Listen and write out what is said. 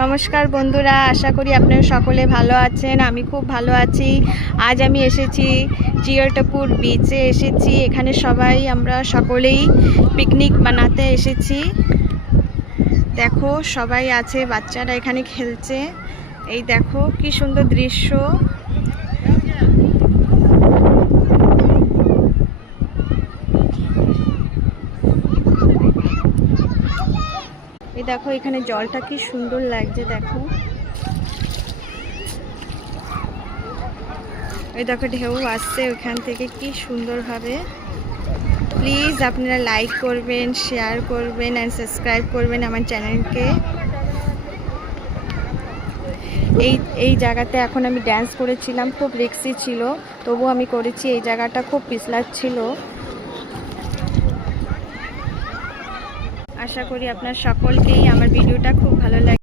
নমস্কার বন্ধুরা, আশা করি আপনারা সকলে ভালো আছেন। আমি খুব ভালো আছি। আজ আমি এসেছি চিয়রটাপুর বিচে এসেছি। এখানে সবাই আমরা সকলেই পিকনিক বানাতে এসেছি। দেখো সবাই আছে, বাচ্চারা এখানে খেলছে। এই দেখো কি সুন্দর দৃশ্য। এই দেখো এখানে জলটা কি সুন্দর লাগছে। দেখো এই দেখো ঢেউ আসছে ওখান থেকে কি সুন্দরভাবে। প্লিজ আপনারা লাইক করবেন, শেয়ার করবেন অ্যান্ড সাবস্ক্রাইব করবেন আমার চ্যানেলকে। এই জায়গাতে এখন আমি ড্যান্স করেছিলাম, খুব রিস্কি ছিল, তবু আমি করেছি। এই জায়গাটা খুব পিছলার ছিল। আশা করি আপনার সকলকেই আমার ভিডিওটা খুব ভালো লাগে।